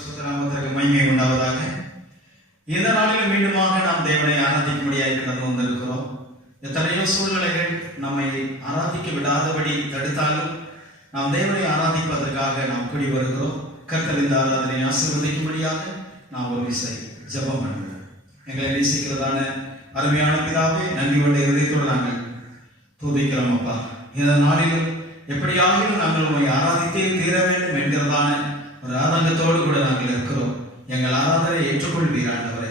சுத்தநாமத்திற்கு மகிமை உண்டாவதாக. இந்த நாளிலும் மீண்டுமாக நாம் தேவனை ஆராதிக்கும்படியாக கடந்து வந்திருக்கிறோம். எத்தனையோ சூழ்நிலைகள் நம்மை ஆராதிக்க விடாதபடி தடுத்தாலும் நாம் தேவனை ஆராதிப்பதற்காக நாம் கூடி வருகிறோம். கர்த்தர் இந்த ஆராதனை ஆசீர்வதிக்கும்படியாக நாம் ஒரு விசை ஜெபம் பண்ணுவோம். எங்களை நேசிக்கிறதான அருமையான பிதாவே, நன்றி கொண்ட இருதயத்தோடு நாங்கள் துதிக்கிறோம் அப்பா. இந்த நாளிலும் எப்படியாகிலும் நாங்கள் உண்மை ஆராதித்தே தீர வேண்டும் என்கிறதான ஒரு ஆதங்கத்தோடு கூட நாங்கள் இருக்கிறோம். எங்கள் ஆராதனை ஏற்றுக்கொள்வீர் ஆண்டவரே.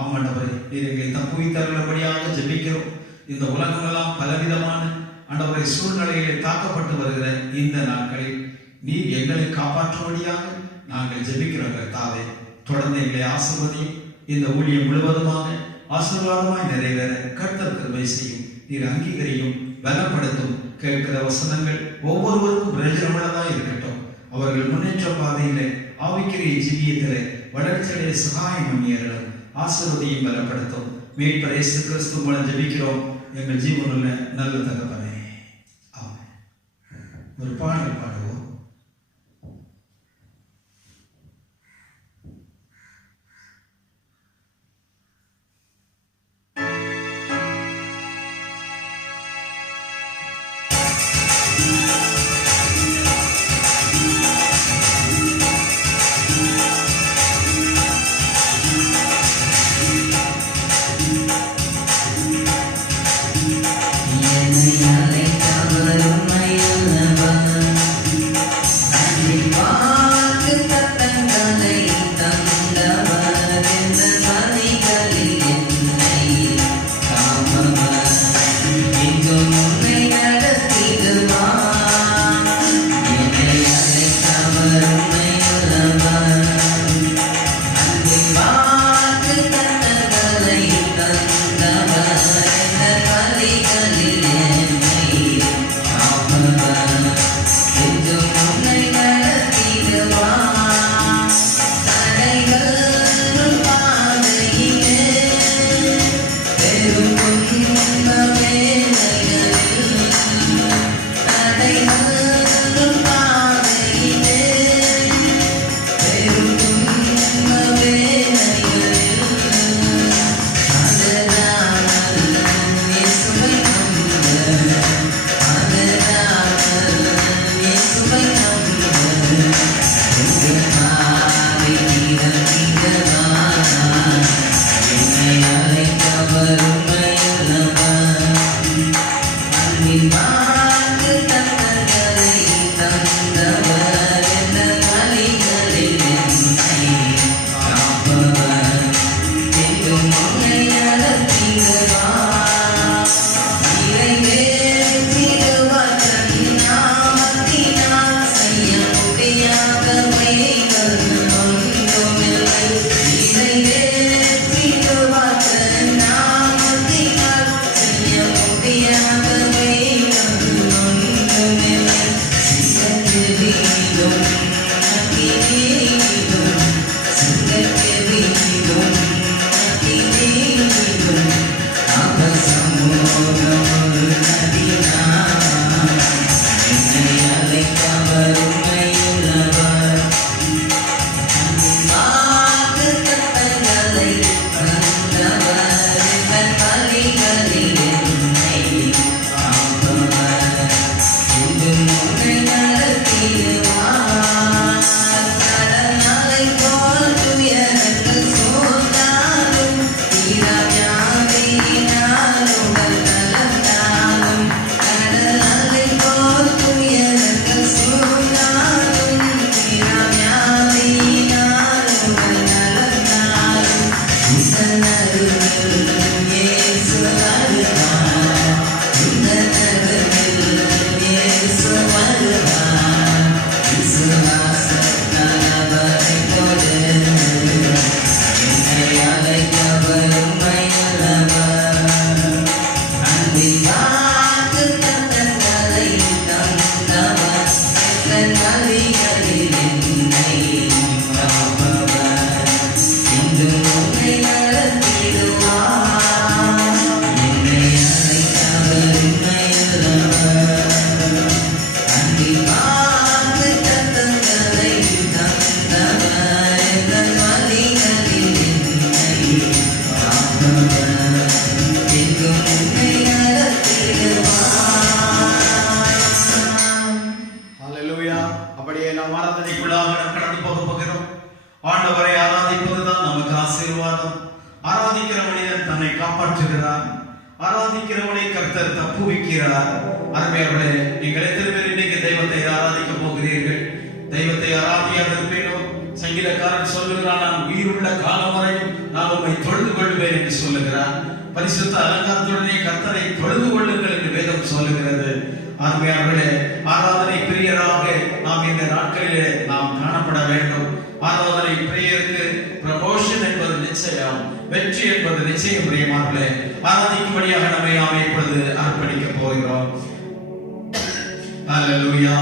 ஆமாண்டவரே, நீர் எங்களை தப்புவித்தருளபடியாக ஜெபிக்கிறோம். இந்த உலகமெல்லாம் பலவிதமான ஆண்டவரை சூழ்நிலைகளை தாக்கப்பட்டு வருகிற இந்த நாட்களில் நீர் எங்களை காப்பாற்றும்படியாக நாங்கள் ஜெபிக்கிறோம். கர்த்தாவே, தொடர்ந்து எங்களை ஆசீர்வதியும். இந்த ஊழியம் முழுவதுமாக ஆசீர்வாதமாய் நிறைவேற கர்த்தர் கிருபை செய்யும். நீர் அங்கீகரியும், பலப்படுத்தும். கேட்கிற வசனங்கள் ஒவ்வொருவருக்கும் பிரயோஜனமுள்ளதாக இருக்கட்டும். அவர்கள் முன்னேற்ற பாதையிலே ஆவிக்குரிய ஜீவியத்திலே வளர்ச்சியடைய சகாயம் பண்ணியர்களும் ஆசீர்வதியும், பலப்படுத்தும். மீட்பர் இயேசு கிறிஸ்து மூலம் ஜெபிக்கிறோம் எங்கள் ஜீவனுள்ள நல்ல தகப்பனே, ஆமென். ஒரு பாடல் பாடுவோம். Wow. அப்படியே நாம் ஆராதனைக்குள்ளாக நாம் கடந்து போகிறோம். ஆண்டவரை ஆராதிப்பதுதான் நமக்கு ஆசீர்வாதம். ஆராதிக்கிற மனிதன் தன்னை காப்பாற்றுகிறார். ஆராதிக்கிறவனை கர்த்தர் தப்புவிக்கிறார். அருமையார்களே, நீங்கள் எத்தனை பேர் இன்னைக்கு தெய்வத்தை ஆராதிக்க போகிறீர்கள்? தெய்வத்தை ஆராதியாதிருப்பேனோ? சங்கீதக்காரன் சொல்லுகிறான், நான் உயிருள்ள காலம் வரையும் நான் உம்மை தொழுது கொள்வேன் என்று சொல்லுகிறான். பரிசுத்த அலங்காரத்துடனே கர்த்தரை தொழுது கொள்ளுங்கள் என்று வேதம் சொல்லுகிறது. அருமையார்களே, ஆராதனை பிரியராக நாம் இந்த நாட்களிலே நாம் காணப்பட வேண்டும். ஆராதனை பிரியருக்கு ப்ரமோஷன் என்பது நிச்சயம், வெற்றி என்பது நிச்சயம். பிரியமானவர்களே, ஆராதிக்கும்படியாக நம்மை நாமே இப்பொழுது அர்ப்பணிக்க போகிறோம். ஹல்லேலூயா.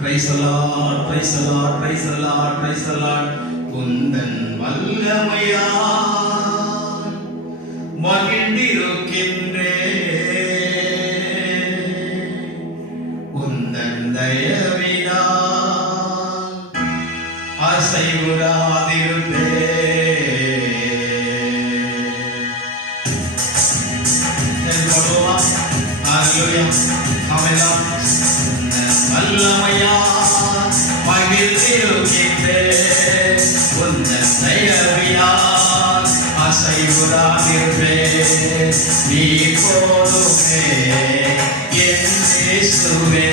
Praise the Lord, praise the Lord, praise the Lord, praise the Lord. உந்தன் வல்லமையால் மகிழ்ந்திருக்கின்றேன், உந்தன் தயவினால் அசைவுறாதிருப்பேன். Hallelujah. Amen. வல்லமையால் மகிழ்ந்திருக்கின்றேன், உந்தன் தயவினால் அசைவுறாதிருப்பேன். நீ போதுமே என் இயேசுவே,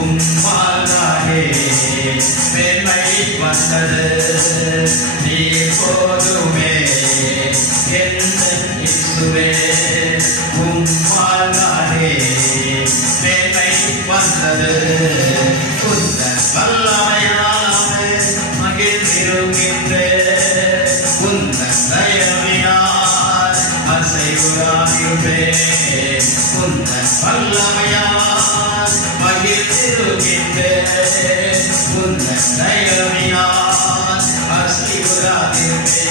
உம்மால் நானே மேன்மை வந்தது. நீ போதுமே என் இயேசுவே, உம்மால் நானே மேன்மை வந்தது. உந்தன் வல்லமையாலே மகிழ்ந்திருக்கின்றேன், உந்தன் தயவினால் அசைவுறாதிருப்பேன். உந்தன் வல்லமையால் மகிழ்ந்திருக்கின்றேன், உந்தன் தயவினால் அசைவுறாதிருப்பேன்.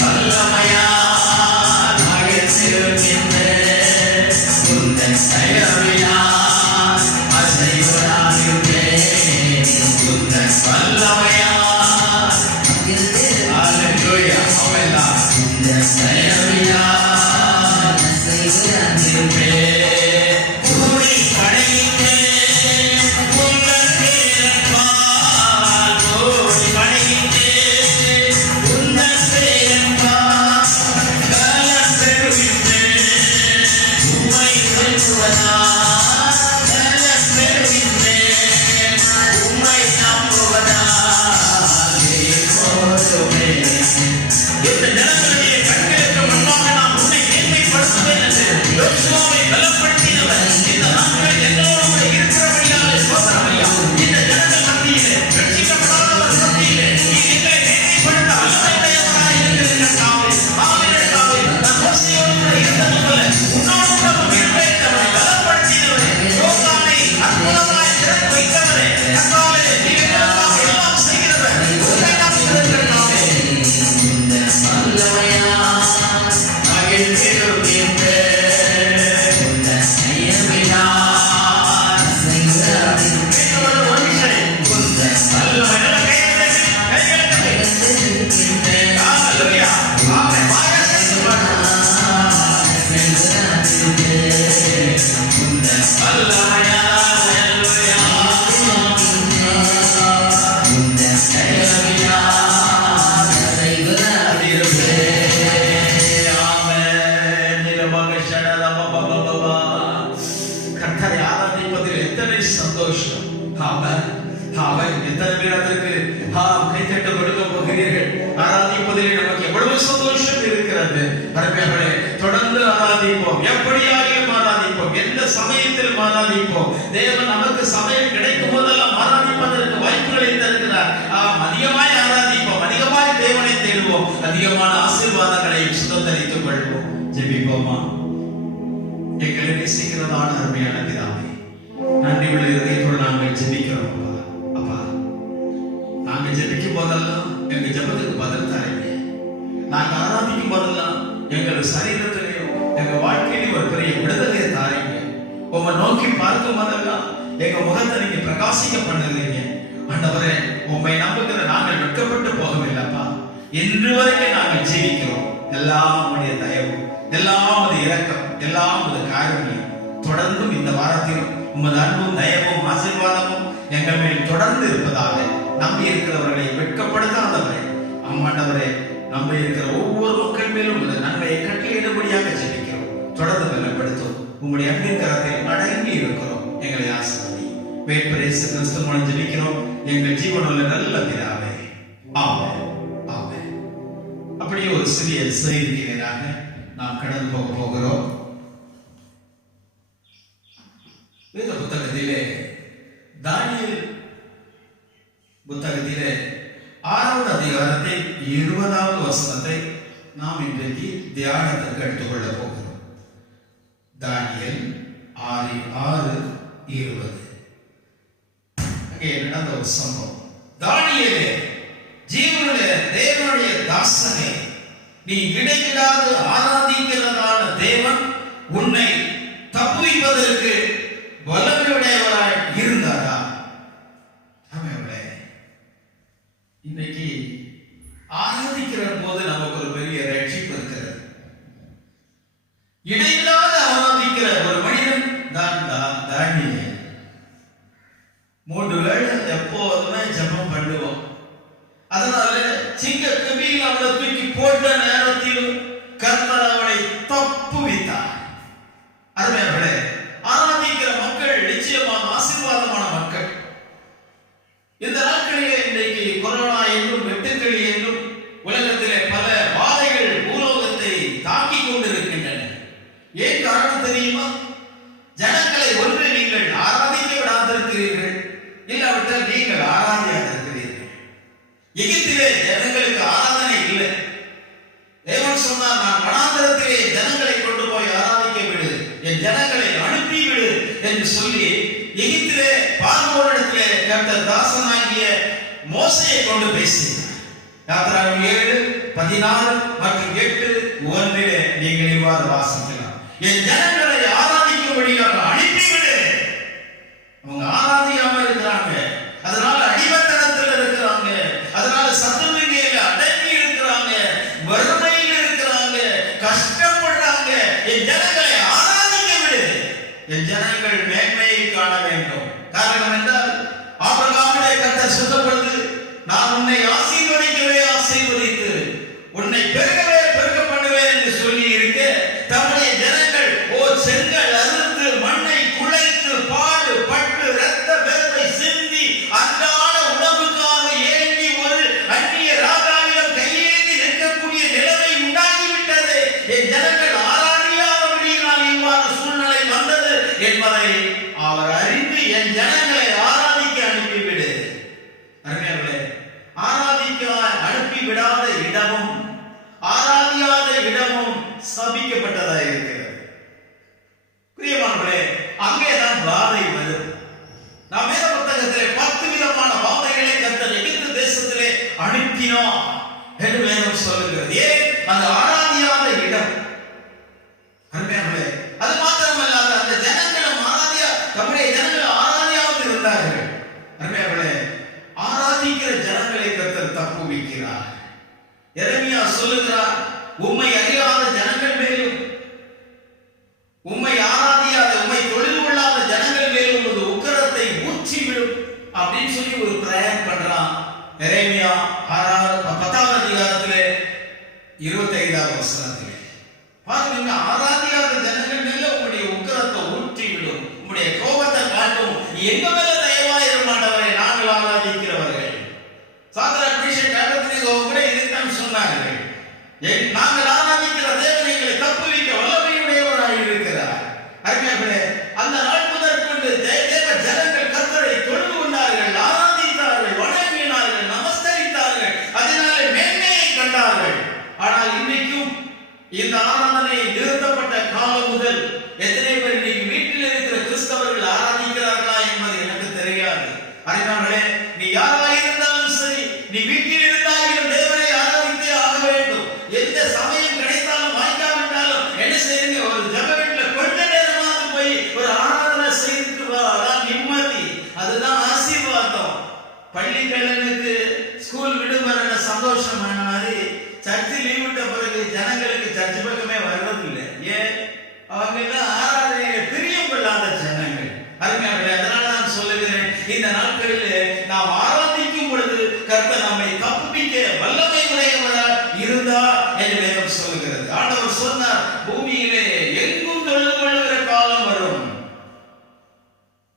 வல்லமையா ஆராதிப்பதில் நமக்கு எவ்வளவு சந்தோஷம் இருக்கிறது. தொடர்ந்து ஆராதிப்போம், எப்படியாகிலும் ஆராதிப்போம், எந்த சமயத்திலும் ஆராதிப்போம். தேவன் நமக்கு சமயம் கிடைக்கும் போதெல்லாம் ஆராதிப்பதற்கு வாய்ப்புகளை தருகிறார். அதிகமாய் ஆராதிப்போம், அதிகமாய் தேவனை தேடுவோம், அதிகமான ஆசீர்வாதங்களை சுதந்திரித்துக் கொள்வோம். ஜெபிப்போமா? எங்களை நேசிக்கிறதான அருமையான பிதாவே, நன்றி உள்ள இதயத்தோடு நாங்கள் ஜெபிக்கிறோம். அப்பா, நாங்கள் ஜெபிக்கும் போதெல்லாம் எங்க ஜெபத்துக்கு பதில் தரீங்க. நாங்க ஆராதிக்கும் போதெல்லாம் எங்கள் சரீரத்திலையும் எங்க வாழ்க்கையிலும் ஒரு பெரிய விடுதலையை தாரீங்க. உங்க நோக்கி பார்க்கும் போதெல்லாம் எங்க முகத்தை நீங்க பிரகாசிக்க பண்ணுறீங்க. ஆண்டவரே, உண்மை நம்புகிற நாங்கள் வெட்கப்பட்டு போகவில்லைப்பா. இன்று வரைக்கும் நாங்கள் ஜீவிக்கிறோம். எல்லாம் உடைய தயவு, எல்லாம் அது இரக்கம், எல்லாம் அது காருண்யம் தொடர்ந்தும் இந்த வாரத்திலும் உமது அன்பும் தயவும் ஆசீர்வாதமும் எங்கள் மேல் தொடர்ந்து இருப்பதாக நம்பி இருக்கிறவர்களை வெட்கப்படுத்தாதவரே, அம்மாண்டவரே, நம்பி இருக்கிற ஒவ்வொரு மக்கள் மேலும் நன்மையை கட்டளையிடும்படியாக ஜெபிக்கிறோம். தொடர்ந்து பலப்படுத்தும். உங்களுடைய அன்பின் கரத்தில் அடங்கி இருக்கிறோம். எங்களை ஆசீர்வதி. வேட்பர் இயேசு கிறிஸ்து மூலம் ஜெபிக்கிறோம் எங்கள் ஜீவனுள்ள நல்ல பிதாவே. ஆமென், ஆமென். அப்படியே ஒரு சிறிய செய்திக்கு நேராக நாம் கடந்து போகிறோம். வேத புத்தகத்திலே தானியேல் புத்தகத்திலே 6வது அதிகாரத்தை 20வது வசனத்தை நாம் இன்றைக்கு தியானத்திற்கு எடுத்துக்கொள்ள போகிறோம். தானியேல் 6:20. அங்கே நடந்த ஒரு சம்பவம். தானியேலே, ஜீவனுடைய தேவனுடைய தாசனே, நீ இடைவிடாது ஆராதிக்கிறதான தேவன் உன்னை தப்புவிப்பதற்கு வல்லமையுடையவராய் இருந்தாரா? இன்னைக்கு ஆராதிக்கிற போது நமக்கு ஒரு பெரிய ரட்சிப்பு இருக்கிறது. இடையில்லாத ஆராதிக்கிற ஒரு மனிதன் தான் தானியேல். 3 வேளை எப்போதுமே ஜெபம் பண்ணுவோம். அதனால சிங்க கபியில் அவனை தூக்கி போட்ட நேரத்திலும் கர்த்தர் அவனை தப்புவித்தார். அருமையானவர்களே, ஆராதிக்கிற மக்கள் நிச்சயமாக ஆசீர்வாதமான மக்கள். இந்த நாட்களிலே இன்றைக்கு கொரோனா என்றும் வெட்டுக்கிளி என்றும் உலகத்திலே பல வாதைகள் பூலோகத்தை தாக்கிக் கொண்டிருக்கின்றன. ஏன் காரணம் தெரியுமா? ஜனங்களை ஒன்று நீங்கள் ஆராதிக்க விடாதிருக்கிறீர்கள், இல்லாவிட்டால் நீங்கள் ஆராதியாதிருக்கிறீர்கள். எகிப்திலே ஜனங்களுக்கு ஆராதனை இல்லை. தேவன் சொன்னார், நான் வனாந்தரத்திலே ஜனங்களை கொண்டு போய் ஆராதிக்க விடு, என் ஜனங்களை அனுப்பி விடு என்று சொல்லி எகிப்திலே பார்வோனிடத்திலே கர்த்தர் தாசனாகிய மோசேயை கொண்டு பேசினார். யாத்திராகமம் 7:16 மற்றும் 8:1 நீங்கள் இவ்வாறு வாசிக்கலாம். என் ஜனங்களை ஆராதிக்கும்படியாக அனுப்பிவிடு. அவங்க ஆராதிக்காம இருக்கிறாங்க, அதனால அடிமைத்தனத்தில் இருக்கிறாங்க, அதனால சத்துருவின் அடங்கி இருக்கிறாங்க, வறுமையில் இருக்கிறாங்க, கஷ்டப்படுறாங்க. என் ஜனங்களை ஆராதிக்க விடு. என் ஜனங்கள் மேன்மையை காண வேண்டும். காரணம் என்றால் ஆபிரகாமிலே கர்த்தர் சொல்லப்படுது, நான் உன்னை ஆசீர்வதிக்கவே ஆசீர்வதித்து உன்னை பெருகவே பெருக பண்ணுவேன் என்று சொல்லி இருக்க, தம்முடைய ஜனங்கள் செங்கல் அறுத்து மண்ணை குழைத்து பாடு பட்டு இரத்த வேர்வை சிந்தி அன்றாட உணவுக்காக ஏங்கி ஒரு அந்நிய ராஜாவிடம் கையேந்தி நிற்கக்கூடிய நிலைமை உண்டாகிவிட்டது. என் ஜனங்கள் ஆராதியாதபடியினால் இவ்வாறு சூழ்நிலை வந்தது என்பதை அவர் அறிந்து என் ஜனங்களை ஆராதிக்க அனுப்பிவிடு. அருமையானவர்களே, ஆராதிக்க அனுப்பிவிடாத இடமும் ஆராதியாத இடமும் சபிக்கப்பட்டதாக இருக்கிறது. பிரியமானவர்களே, அங்கேதான் வாதை வரும். நாம் வேத புத்தகத்திலே 10 விதமான வாதைகளை கர்த்தர் எகிப்து தேசத்திலே அனுப்பினார் என்று வேதம் சொல்லுகிறது. ஏன்? அந்த ஆராதியாத இடம். அருமையானவர்களே, அது மாத்திரமல்ல, அந்த ஜனங்களும் தம்முடைய ஜனங்கள் ஆராதியாவது இருந்தார்கள். அருமையானவர்களே, ஆராதிக்கிற ஜனங்களை கர்த்தர் தப்புவிக்கிறார். எரேமியா சொல்லுகிறார், உம்மை அறியாத ஜனங்கள் மேலும் உம்மை ஆராதியாத உம்மை தொழில் கொள்ளாத ஜனங்கள் மேலும் ஒரு உக்கிரத்தை ஊற்றிவிடும் அப்படின்னு சொல்லி ஒரு பிரயாணம் பண்றான். எரேமியா 10ஆம் அதிகாரத்திலே 25ஆம் வசனத்திலே பாருங்க, ஆராதியாத ஜனங்கள் மேல உங்களுடைய உக்கிரத்தை ஊற்றிவிடும், உங்களுடைய கோபத்தை காட்டும். எங்க மேல தயவாயிரும் ஆண்டவரே, நாங்கள் ஆராதிக்கிறவர்கள். சாத்ராக் மேஷாக் ஆபேத்நேகோ கூட இதைத்தான் சொன்னார்கள். நாங்கள் ஆராதிக்கிற தேவன் எங்களை தப்புவிக்க வல்லமையுடையவராய் இருக்கிறார். அருமையானவர்களே, அந்த நாள் முதற்கொண்டு தேவ ஜனங்கள் கர்த்தரை தொழுது கொண்டார்கள், ஆராதித்தார்கள், வணங்கினார்கள், நமஸ்கரித்தார்கள், அதனாலே மேன்மையை கண்டார்கள். ஆனால் இன்றைக்கும் இந்த ஆராதனை நிறுத்தப்பட்ட காலம் முதல் எத்தனை பேர் இன்னைக்கு வீட்டில் இருக்கிற கிறிஸ்தவர்கள் ஆராதிக்கிறார்களா என்பது எனக்கு தெரியாது. அருமையானவர்களே, நீ யாராக இருந்தாலும் சரி, நீ வீட்டில் இருந்தாலும் தேவனை ஆராதித்தே ஆக வேண்டும். எந்த சமயம் கிடைத்தாலும் வாய்க்காவிட்டாலும் என்ன செய்யுங்க, ஒரு ஜெப வீட்டுல கொஞ்ச நேரமாவது போய் ஒரு ஆராதனை செய்துட்டு வா. அதான் நிம்மதி, அதுதான் ஆசீர்வாதம். பள்ளிகளுக்கு ஸ்கூல் விடுமுறை சந்தோஷமான மாதிரி சர்ச்சு லீவ் விட்ட பிறகு ஜனங்களுக்கு சர்ச்சு பக்கமே வருவதில்லை. ஏன்? அவங்க எல்லாம் ஆராதனையில பிரியம் கொள்ளாத ஜனங்கள். அருமையானவர்களே, அதனால நான் சொல்லுகிறேன், இந்த நாட்களிலே நாம் ஆராதிக்கும் பொழுது கர்த்தர் நம்மை தப்புவிக்க வல்லமை உடையவராய் இருந்தார் என்று வேதம் சொல்லுகிறது. ஆண்டவர் சொன்னார், பூமியிலே எங்கும் தொழுது கொள்ளுகிற காலம் வரும்.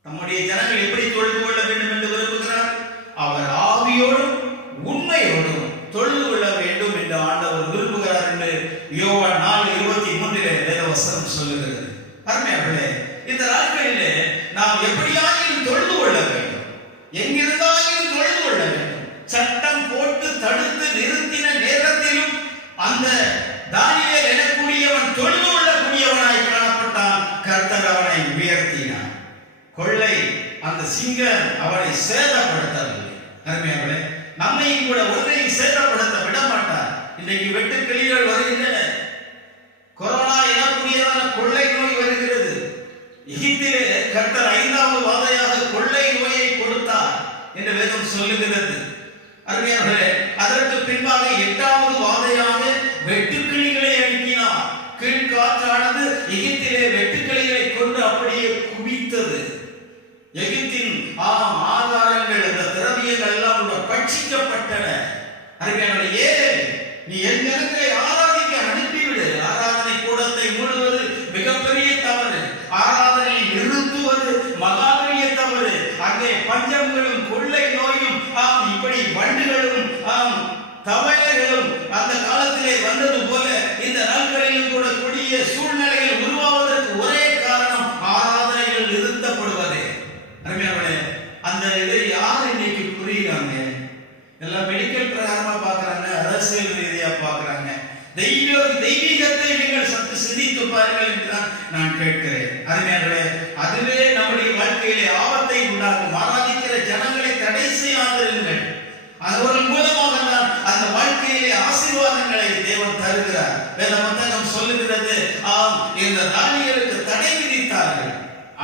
நம்முடைய ஜனங்கள் எப்படி தொழுது கொள்ள வேண்டும் என்று விரும்புகிறார்? அவர் ஆவியோடும் உண்மையோடும் தொழுது கொள்ள வேண்டும் என்று ஆண்டவர் விரும்புகிறார் என்று யோவான் 4:23 வேதவசனம் சொல்லுகிறது. அருமையானவர்களே, இந்த நாட்களிலே நாம் எப்படியாயிலும் தொழுது கொள்ள வேண்டும், எங்கிருந்தாலும் தொழுது கொள்ள வேண்டும். சட்டம் போட்டு தடுத்து நிறுத்தின நேரத்திலும் அந்த தானியேல் எனக்கூடியவன் தொழுது கொள்ளக்கூடியவனாய் காணப்பட்டான். கர்த்தர் அவனை உயர்த்தினார். கொள்ளை அந்த சிங்கம் அவனை சேதப்படுத்தவில்லை. அருமையானவர்களே, நம்மையும் கூட ஒன்றையும் சேதப்படுத்த விட மாட்டார். இன்றைக்கு வெட்டுக்கிளிகள் வருகின்றன, கொரோனா எனக்கூடியதான கொள்ளை நோய் வருகிறது. எகிப்திலே கர்த்தர் 5வது வாதையாக கொள்ளை நோயை கொடுத்தார் என்று வேதம் சொல்லுகிறது. அருமையானவர்களே, அதற்கு பின்பாக 8வது வாதையாக வெட்டுக்கிளிகளை அனுப்பினார். கீழ்காற்றானது எகிப்திலே வெட்டுக்கிளிகளை கொண்டு அப்படியே குவித்தது. எகிப்தின் ஆதாரங்கள், அந்த திரவியங்கள் எல்லாம் பட்சிக்கப்பட்டன. அருமையானவர்களே, நீ என் ஜனங்களை ஆராதிக்க அனுப்பிவிடு. ஆராதனை கூடத்தை மூடுவது மிகப்பெரிய தவறு. ஆராதனை நிறுத்துவது மகாபெரிய தவறு. அங்கே பஞ்சங்களும் கொள்ளை நோயும் இப்படி வண்டுகளும் தவளைகளும் அந்த காலத்திலே வந்தது போல இந்த நாட்களிலும் கூட கொடிய சூழ்நிலைகள் உருவாவதற்கு ஒரே காரணம் ஆராதனைகள் நிறுத்தப்படுவதே. அருமையானவர்களே, அந்த இதை யார் இன்னைக்கு புரியுறாங்க? எல்லாம் மெடிக்கல் பிரகாரமா பாக்குறாங்க, அரசியல் ரீதியா பாக்குறாங்க. தெய்வீகத்தை நீங்கள் சற்று சிந்தித்து பாருங்கள் என்றுதான் நான் கேட்கிறேன். அருமையானவர்களே, அதுவே நம்முடைய வாழ்க்கையிலே ஆபத்தை உண்டாக்கும். ஆராதிக்கிற ஜனங்களை தடை செய்யாதிருங்கள். அவர்கள் மூலமாக தான் அந்த வாழ்க்கையிலே ஆசீர்வாதங்களை தேவன் தருகிறார். வேத புத்தகம் சொல்லுகிறது, இந்த தானியேலுக்கு தடை விதித்தார்கள்.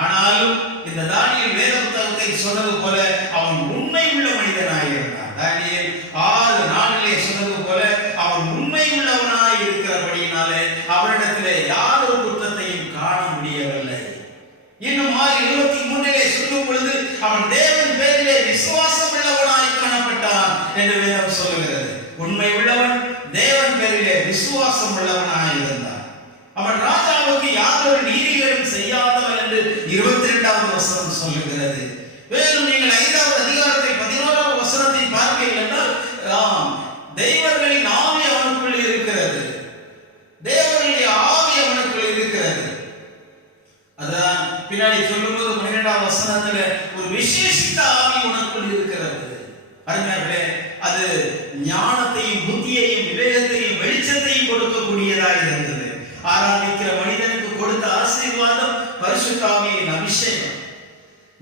ஆனாலும் இந்த தானியேல் வேத புத்தகத்தை சொன்னது போல அவன் உண்மை உள்ள மனிதனாய் இருந்தான். தானியேல் 6:4 சொன்னது போல அவன் உண்மை உள்ளவனாய் இருக்கிறபடியினாலே அவரிடத்திலே யாரொரு குற்றத்தையும் காண முடியவில்லை. இன்னும் 23 சொல்லும் பொழுது அவன் தேவன் பேரிலே விசுவாசம் உள்ளவனாய் காணப்பட்டான் என்று வேதம் சொல்லுகிறது. உண்மை உள்ளவன், தேவன் பேரிலே விசுவாசம் உள்ளவனாய் இருந்தான். அவன் ராஜாவுக்கு யாதொரு நீதிகளும் செய்யாதவன் என்று 22வது வசனம் சொல்லுகிறது. மேலும் நீங்கள் 5வது அதிகாரத்தில் 11வது வசனத்தை பார்ப்பீர்கள் என்றால் தேவர்களின் ஆவி அவனுக்குள் இருக்கிறது. தேவனுடைய ஆவி அவனுக்குள் இருக்கிறது. அதான் பின்னாடி சொல்லும்போது 12வது வசனத்துல ஒரு விசேஷித்த ஆவி உனக்குள் இருக்கிறது. அருமையானவர்களே, அது ஞானத்தையும் புத்தியையும் விவேகத்தையும் வெளிச்சத்தையும் கொடுக்கக்கூடியதாக இருந்தது. ஆராதிக்கிற மனிதனுக்கு கொடுத்த ஆசீர்வாதம் பரிசுத்த ஆவியின் அபிஷேகம்.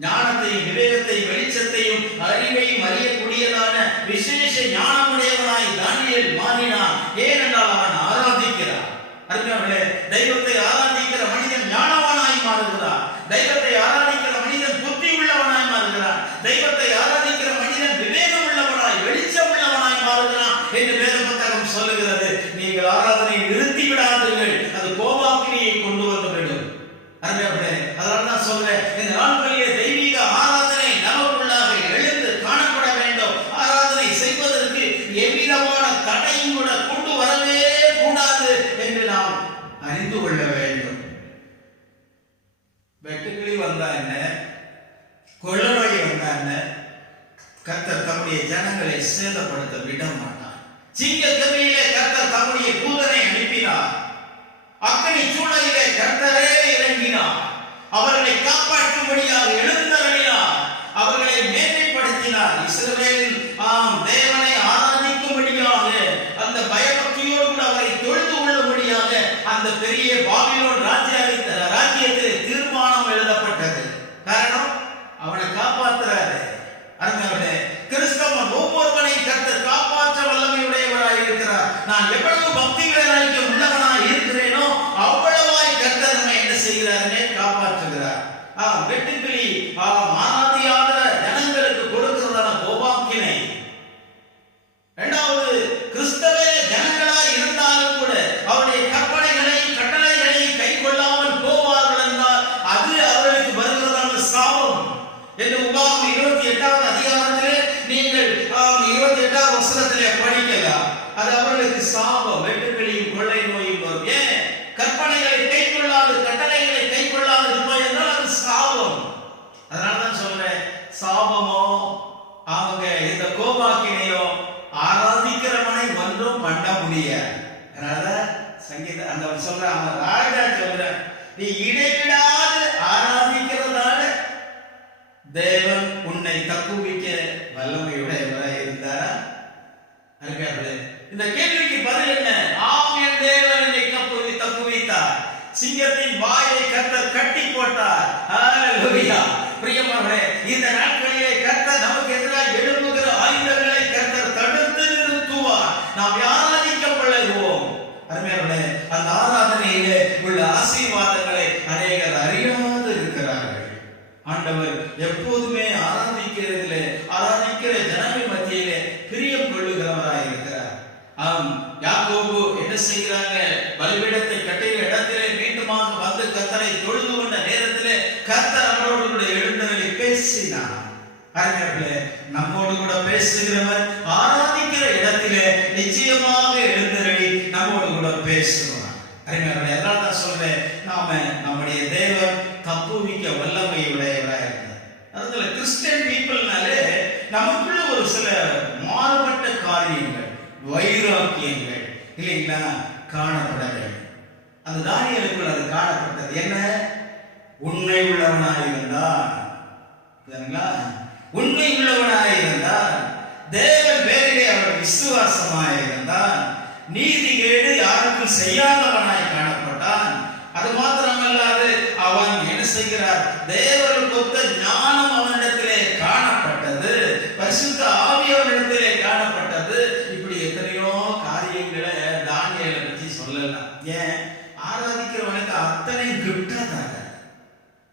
ஞானத்தையும் விவேகத்தையும் வெளிச்சத்தையும் அறிவையும் அறியக்கூடியதான விசேஷ ஞானமுடையவனாய் தானியேல் மாறினான். ஏனென்றால் அவன் ஆராதிக்கிறான். அருமையானவர்களே, தெய்வத்தை ஆராதிக்கிற மனிதன் ஞானவானாய் மாறுகிறான். தெய்வத்தை ஆராதிக்கிற மனிதன் புத்தி உள்ளவனாய் மாறுகிறான். தெய்வத்தை ஆராதிக்கிற மனிதன் விவேகம் உள்ளவனாய் வெளிச்சம் உள்ளவனாய் மாறுகிறான் என்று வேத புத்தகம் சொல்லுகிறது. நீங்கள் ஆராதனை நிறுத்தி விடாதீர்கள், அது கோபாக்கினியை கொண்டு வந்துவிடும். அருமையானவர்களே, அதனால்தான் சொல்றேன், இந்த நாட்களிலே தெய்வீக ஆராதனை நமக்குள்ளாக எழுந்து காணப்பட வேண்டும். ஆராதனை செய்வதற்கு எவ்விதமான தடையும் கூட கொண்டு வரவே கூடாது என்று நாம் அறிந்து கொள்ள வேண்டும். வெட்டுக்கிளி வந்தா என்ன, கொள்ளநோய் வந்தா என்ன, கர்த்தர் தம்முடைய ஜனங்களை சேதப்படுத்த விட மாட்டார். சிங்க கவியிலே கர்த்தர் தம்முடைய தூதனை அனுப்பினார். அக்கினி சூளையிலே கர்த்தரே இறங்கினார். அவர்களை காப்பாற்றும்படியாக எழுந்தருளினார். அவர்களை மேன்மைப்படுத்தினார். இஸ்ரவேலின் தேவனை ஆராதிக்கும்படியாக அந்த பயபக்தியோடு கூட அவரை தொழுது கொள்ளும்படியாக அந்த பெரிய பாபிலோன் ராஜ்யத்தில் தீர்மானம் எழுதப்பட்டது. காரணம், அவனை காப்பாற்றுறாரு. அருமையானவர்களே, கிறிஸ்தவன் ஒவ்வொருவனை கர்த்தர் காப்பாற்ற வல்லமையுடையவராய் இருக்கிறார். நான் எவ்வளவு பக்தி வைராக்கியம் உள்ளவனாய் இருக்கிறேனோ அவ்வளவாய் கர்த்தர் நம்மை என்ன செய்கிறாரே, காப்பாற்றுகிறார். வெட்டுக்கிளி ஆராதியாத ஜனங்களுக்கு கொடுக்கிறதான கோபாக்கினை. இரண்டாவது, கிறிஸ்தவ ஜனங்களாய் இருந்தாலும் கூட அவருடைய கற்பனைகளை கட்டளைகளை கை கொள்ளாமல் போவார்கள் என்றால் அது அவர்களுக்கு வருகிறதான சாபம் என்று உபாகமம் 28வது அதிகாரத்திலே நீங்கள் 28வது வசனத்திலே படிக்கலாம். அது அவர்களுக்கு சாபம். வெட்டுக்கிளியும் கொள்ளை நோயும் வரும். ஏன்? கற்பனைகளை கை கொள்ளாது கட்டளைகளை கை கொள்ளாது இருப்பாய் என்றால் அது சாபம். அதனாலதான் சொல்றேன், சாபமோ அவங்க இந்த கோபாக்கினையோ ஆராதிக்கிறவனை ஒன்றும் பண்ண முடியாது. அதனால சங்கீத அந்த சொல்ற அவன் ராஜா சொல்ற, நீ இடைவிடாது ஆராதிக்கிறதால தேவன் உன்னை தப்புவிக்க வல்லமையுடையவராய் இருந்தாரா? இந்த கேள்விக்கு பதில் என்ன? ஆம், என் தேவன் என்னை தப்புவித்தார். சிங்கத்தின் வாயை கர்த்தர் கட்டி போட்டார். ஹல்லேலூயா. பிரியமானவர்களே, இந்த நாட்களிலே கர்த்தர் நமக்கு எதிராக எழும்புகிற ஆயுதங்களை கர்த்தர் தடுத்து நிறுத்துவார். நாம் ஆராதிக்க பழகுவோம். அருமையானவர்களே, அந்த ஆராதனையிலே உள்ள ஆசீர்வாதங்களை அநேகர் அறியாது இருக்கிறார்கள். ஆண்டவர் எப்போதுமே ஆராதிக்கிறதிலே ஆராதிக்கிற ஜனங்கள் மத்தியிலே பிரியம் கொள்ளுகிறவராய் இருக்கிறார். யாக்கோபு என்ன செய்கிறாங்க? பலிபீடத்தை கட்டிய இடத்திலே மீண்டுமாக வந்து கர்த்தரை தொழுது கொண்ட நேரத்திலே கர்த்தர் அவரோடு கூட எழுந்தருளி பேசினார். அருமையானவர்களே, நம்மோடு கூட பேசுகிறவர் ஆராதிக்கிற இடத்திலே நிச்சயமாக எழுந்தருளி நம்மோடு கூட பேசுவார். அருமையானவர்களே, அதனால தான் சொல்றேன், நாம நம்முடைய தேவன் தப்புவிக்க வல்லமை உடையவராக இருந்தார். அதனால கிறிஸ்டியன் பீப்புள்னாலே நமக்குள்ள ஒரு சில மாறுபட்ட காரியங்கள், வைராக்கியங்கள் இல்லைங்களா காணப்பட வேண்டும். அந்த தானியேலுக்குள் அது காணப்பட்டது. என்ன? உண்மை உள்ளவனாயிருந்தார். உண்மை உள்ளவனாயிருந்தார். தேவன் பேரிலே அவர் விசுவாசமாயிருந்தார். நீதிகேடு யாருக்கும் செய்யாதவனாய் காணப்பட்டான். அது மாத்திரமல்லாது அவன் என்ன செய்கிறார்? தேவனுக்கு ஞானம் அவனிடத்திலே காணப்பட்டது. பரிசுத்த ஆவி அவனிடத்திலே காணப்பட்டது. இப்படி எத்தனையோ காரியங்களை தானியேலை பற்றி சொல்லலாம். ஏன்? ஆராதிக்கிறவனுக்கு அத்தனை கிஃப்டா தாங்க.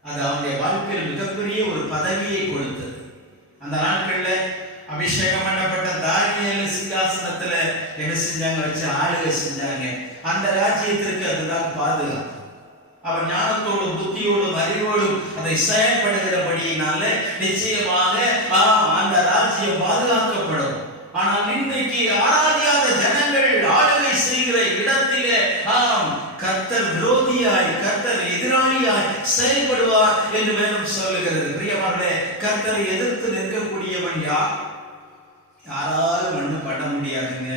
அது அவனுடைய வாழ்க்கையில் மிகப்பெரிய ஒரு பதவியை கொடுத்தது. அந்த நாட்களில் அபிஷேகம் பண்ணப்பட்ட தானியேல் சிங்காசனத்துல என்ன செஞ்சாங்க? வச்சு ஆளுகை செஞ்சாங்க. அந்த ராஜ்யத்திற்கு அதுதான் இப்படி செயல்படுகிறபடியினால நிச்சயமாக அந்த ராஜ்யம் பாதுகாக்கப்படும். ஆனால் இன்றைக்கு ஆராதியாத ஜனங்கள் ஆளுகை செய்கிற இடத்திலே கர்த்தர் விரோதியாய், கர்த்தர் எதிராளியாய் செயல்படுவார் என்று வேதம் சொல்லுகிறது. பிரியமானவர்களே, கர்த்தரை எதிர்த்து நிற்கக்கூடியவன் யார்? யாராலும் ஒண்ணும் பண்ண முடியாதுங்க.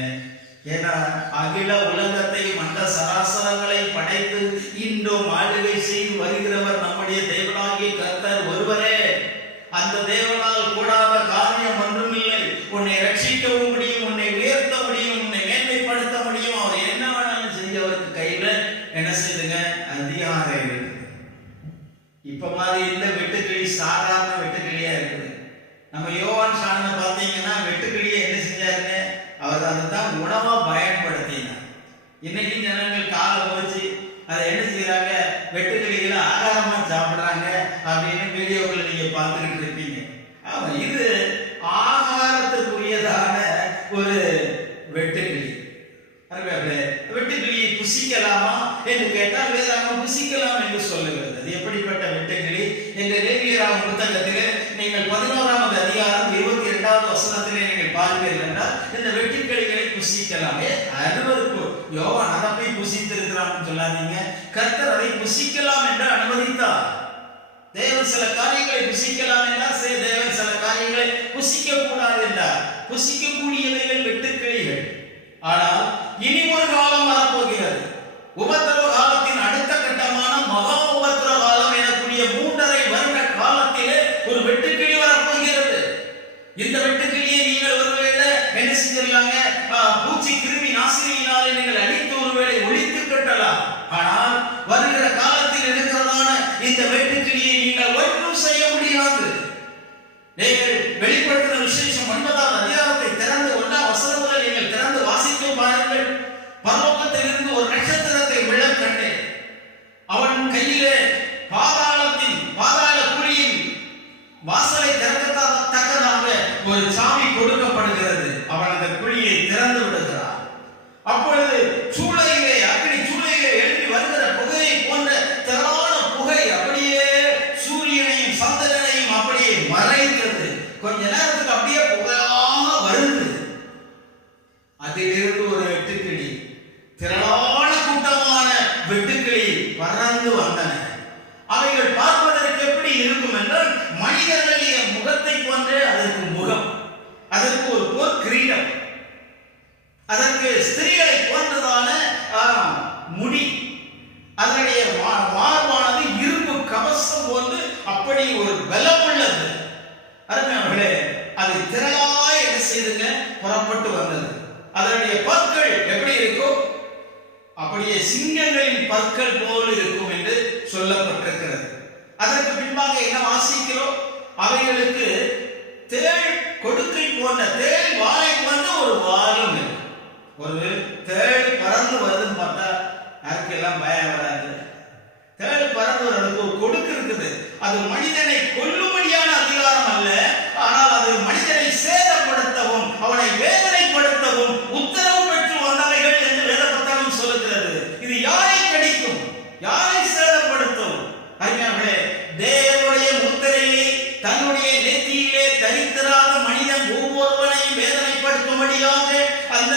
ஏன்னா அகில உலகத்தை மண்ட சராசரங்களை படைத்து இன்றும் ஆளுகை செய்து வருகிறவர் நம்முடைய தேவனாகிய கர்த்தர் ஒருவரே. அந்த தேவனால் கூடாத காரியம் ஒன்றும் இல்லை. உன்னை ரட்சிக்கவும் முடியும், உன்னை உயர்த்த முடியும், உன்னை மேன்மைப்படுத்த முடியும். அவர் என்ன வேணாலும் செஞ்சு அவருக்கு கையில என்ன செய்யுங்க, அதிகாரம் இருக்கு. இப்ப மாதிரி இந்த வெட்டுக்கிளி சாதாரண வெட்டுக்கிளியா இருக்குது. நம்ம யோவான் சாணனை பார்த்தீங்கன்னா வெட்டுக்கிளியை என்ன செஞ்சாருங்க, அவர் அதை தான் உணவா பயன்படுத்தினார். இன்னைக்கு ஜனங்கள் காலை போச்சு அதை என்ன செய்யறாங்க, வெட்டுக்கிளிகளை ஆகாரமா சாப்பிடுறாங்க அப்படின்னு வீடியோக்களை நீங்க பார்த்துக்கிட்டு இருப்பீங்க. ஆமா, இது ஆகாரத்துக்குரியதான ஒரு வெட்டுக்கிளி. வெட்டுக்கிளியை புசிக்கலாமா என்று கேட்டால் வேதாகமம் புசிக்கலாம் என்று சொல்லுகிறது. அது எப்படிப்பட்ட வெட்டுக்கிளி என்ற லேவியராகும் புத்தகத்திலே நீங்கள் 11ஆவது அதிகாரம் 22வது வசனத்திலே நீங்கள் பார்ப்பீர்கள் என்றால் இந்த வெட்டுக்கிளிகளை புசிக்கலாமே. அருவருப்பு. யோவான் அதை போய் புசித்து இருக்கிறான்னு சொல்லாதீங்க. கர்த்தர் அதை புசிக்கலாம் என்று அனுமதித்தார். தேவன் சில காரியங்களை புசிக்கலாம் என்றார், தேவன் சில காரியங்களை புசிக்க கூடாது என்றார். புசிக்கக்கூடியவைகள் வெட்டுக்கிளிகள். ஆனால் இனி ஒரு காலம் வரப்போகிறது. உபத்திரவ காலத்தின் அடுத்த கட்டமான மகா உபத்திரவ காலம் எனக்கூடிய 3.5 வருட காலத்திலே ஒரு வெட்டுக்கிளி வரப்போகிறது. இந்த வெட்டுக்கிளியை நீங்கள் ஒருவேளை என்ன செஞ்சிடலாங்க, பூச்சி கிருமி நாசினியினாலே நீங்கள் அடித்து ஒருவேளை ஒழித்து கட்டலாம். ஆனால் வருகிற காலத்தில் இருக்கிறதான இந்த வெட்டுக்கிளியை நீங்கள் ஒன்றும் செய்ய முடியாது. நீங்கள் வெளிப்படுத்தின விசேஷம் 9வது அதிகாரத்தை திறந்து 1ஆம் வசனம் முதல் நீங்கள் திறந்து வாசித்து பாருங்கள். பரலோகத்திலிருந்து ஒரு நட்சத்திரத்தை விழக் கண்டேன். அவன் கையிலே பாதாள குழியின் வாசலை திறக்கத்தக்கதாக ஒரு சாவி கொடுக்கப்படுகிறது. அவன் அந்த குழியை திறந்து விடுகிறான். அப்பொழுது சூளையிலே, அக்னி சூளையிலே எழுப்பி வருகிற புகையை போன்ற திரளான புகை அப்படியே சூரியனையும் சந்திரனையும் அப்படியே மறைத்தது. கொஞ்ச நேரத்துக்கு அப்படியே புகையாக வருது. அதிலிருந்து ஒரு வெட்டுக்கிளி, திரளான கூட்டமான வெட்டுக்கிளி பறந்து வந்தன. அவைகள் பார்ப்பதற்கு எப்படி இருக்கும் என்றால் மனிதர்களுடைய முகத்தை போன்றே அதற்கு முகம், அதற்கு ஒரு போர் கிரீடம், அதற்கு ஸ்திரீகளை போன்றதான முடி, அதனுடைய மார்பானது இரும்பு கவசம் போன்று அப்படி ஒரு பலம் உள்ளது. அருமையானவர்களே, அது திரளாய் என்ன செய்துங்க, புறப்பட்டு வந்தது. அதனுடைய பற்கள் எப்படி இருக்கும், அப்படியே சிங்கங்களின் பற்கள் போல் இருக்கும் என்று சொல்லப்பட்டிருக்கிறது. அதற்கு பின்பாக என்ன வாசிக்கிறோம், அவைகளுக்கு தேள் கொடுக்கை போன்ற, தேள் வாளை போன்ற ஒரு வாலும் இருக்கு. ஒரு தேள் பறந்து வருதுன்னு பார்த்தா யாருக்கெல்லாம் பயம் வராது. தேள் பறந்து வருவதற்கு ஒரு கொடுக்கு இருக்குது. அது மனிதனை கொல்லும்படியான அதிகாரம் அல்ல, ஆனால் அது மனிதனை சேதப்படுத்தவும் அவனை வேதனைப்படுத்தவும் உத்தரவு பெற்று வந்தவைகள் என்று வேத புத்தகம் சொல்லுகிறது. இது யாரை கடிக்கும், யாரை சேதப்படுத்தும்? அறிஞர்களே, தேவனுடைய முத்திரையை தன்னுடைய நெத்தியிலே தரித்திராத மனிதன் ஒவ்வொருவனையும் வேதனைப்படுத்தும்படியாக அந்த